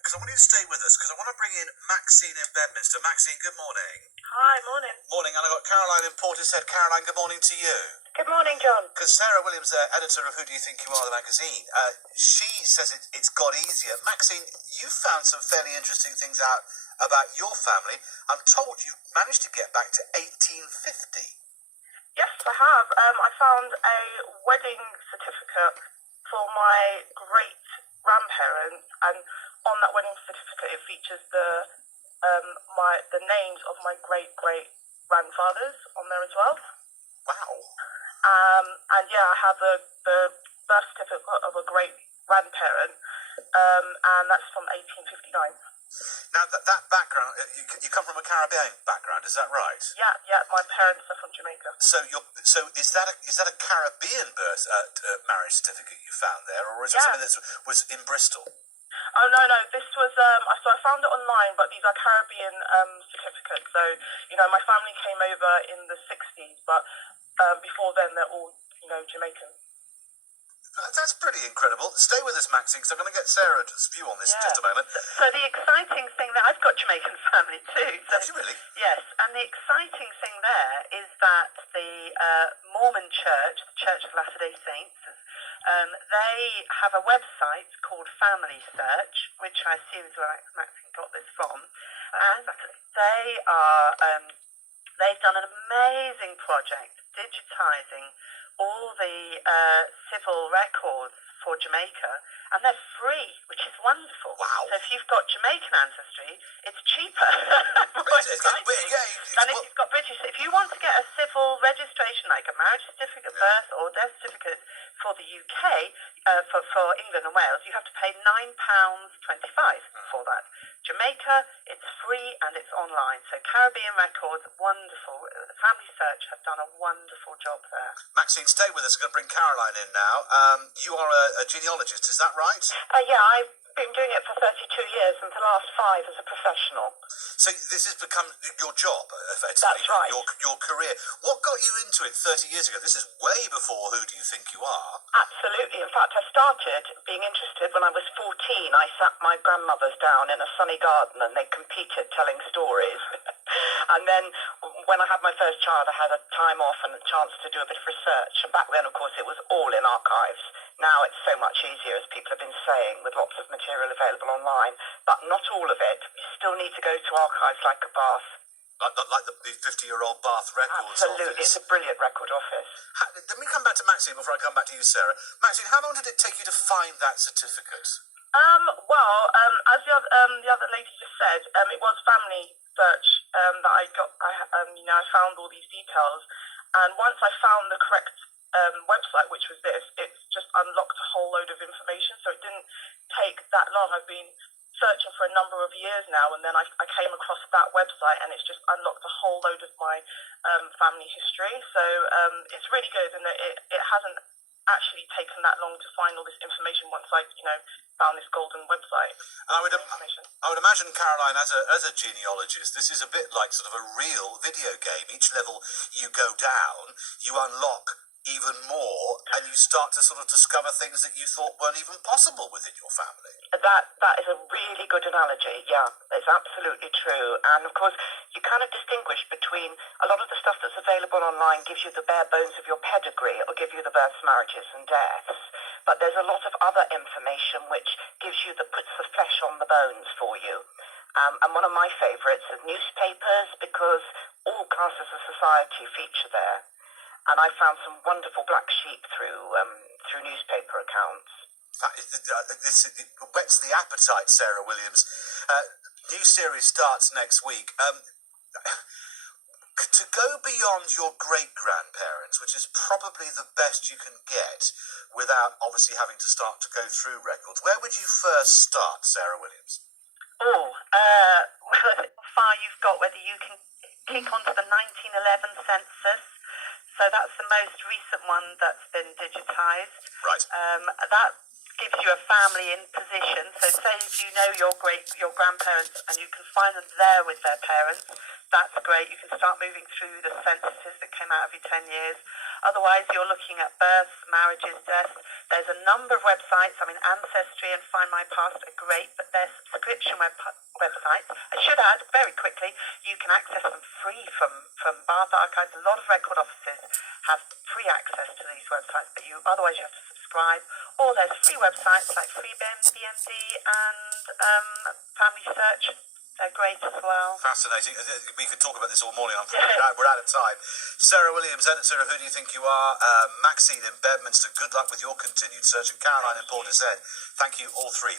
because I want you to stay with us, because I want to bring in Maxine in Bedminster. Maxine, good morning. Hi, morning. Morning, and I've got Caroline in Portishead. Caroline, good morning to you. Good morning, John. Because Sarah Williams, editor of Who Do You Think You Are, the magazine, she says it's got easier. Maxine, you found some fairly interesting things out about your family. I'm told you managed to get back to 1850. Yes, I have. I found a wedding certificate for my great-grandparents, and on that wedding certificate it features the names of my great-great-grandfathers on there as well. Wow. And yeah, I have the birth certificate of a great-grandparent, and that's from 1859. Now, that background, you come from a Caribbean background, is that right? Yeah, my parents are from Jamaica. So is that a Caribbean birth marriage certificate you found there, or is it something that was in Bristol? Oh no, this was so I found it online, but these are Caribbean certificates. So my family came over in the 60s, but before then they're all Jamaican. That's pretty incredible. Stay with us, Maxine, because I'm going to get Sarah's view on this in just a moment. So the exciting thing that I've got Jamaican family too. So, have you really? Yes, and the exciting thing there is that the Mormon Church, the Church of Latter-day Saints, they have a website called Family Search, which I assume is where Maxine got this from, and they are they've done an amazing project digitising all the civil records for Jamaica, and they're free, which is wonderful. Wow. So if you've got Jamaican ancestry, it's cheaper than if you've got British. If you want to get a civil registration, like a marriage certificate, birth or death certificate for the UK, for England and Wales, you have to pay £9.25 for that. Jamaica, it's free and it's online. So Caribbean Records, wonderful. Family Search have done a wonderful job there. Maxine, stay with us. I'm going to bring Caroline in now. You are a genealogist, is that right? Yeah, I've been doing it for 32 years and the last 5 as a professional. So this has become your job, effectively. That's right. Your career. What got you into it 30 years ago? This is way before Who Do You Think You Are? Absolutely. In fact, I started being interested when I was 14. I sat my grandmothers down in a sunny garden and they competed telling stories. And then when I had my first child, I had a time off and a chance to do a bit of research. And back then, of course, it was all in archives. Now it's so much easier, as people have been saying, with lots of material available online. But not all of it. You still need to go to archives like a Bath. Like the 50-year-old Bath Records Absolutely, office. It's a brilliant record office. Let me come back to Maxine before I come back to you, Sarah. Maxine, how long did it take you to find that certificate? As the other lady just said, it was Family Search that I got. I found all these details, and once I found the correct website, which was this, it's just unlocked a whole load of information. So it didn't take that long. I've been searching for a number of years now, and then I came across that website, and it's just unlocked a whole load of my family history. So it's really good, and it hasn't actually taken that long to find all this information once I found this golden website. And I would imagine, Caroline, as a genealogist, this is a bit like sort of a real video game. Each level you go down, you unlock even more, and you start to sort of discover things that you thought weren't even possible within your family. That is a really good analogy. Yeah, it's absolutely true. And of course, you kind of distinguish between a lot of the stuff that's available online gives you the bare bones of your pedigree. It'll give you the births, marriages, and deaths. But there's a lot of other information which puts the flesh on the bones for you. And one of my favourites is newspapers, because all classes of society feature there. And I found some wonderful black sheep through newspaper accounts. This whets the appetite, Sarah Williams. New series starts next week. To go beyond your great-grandparents, which is probably the best you can get without obviously having to start to go through records, where would you first start, Sarah Williams? Well, how far you've got, whether you can kick onto the 1911 census. So that's the most recent one that's been digitised. Right. That gives you a family in position. So say if you know your grandparents and you can find them there with their parents, that's great. You can start moving through the censuses that came out every 10 years. Otherwise, you're looking at births, marriages, deaths. There's a number of websites. I mean, Ancestry and Find My Past are great, but they're subscription websites. I should add, very quickly, you can access them free from Bath Archives. A lot of record offices have free access to these websites, but otherwise you have to subscribe. Or there's free websites like FreeBM, BMD, and Family Search. They're great as well. Fascinating. We could talk about this all morning. Unfortunately, we're out of time. Sarah Williams, editor of Who Do You Think You Are? Maxine in Bedminster, good luck with your continued search. And Caroline in Portishead, thank you all three.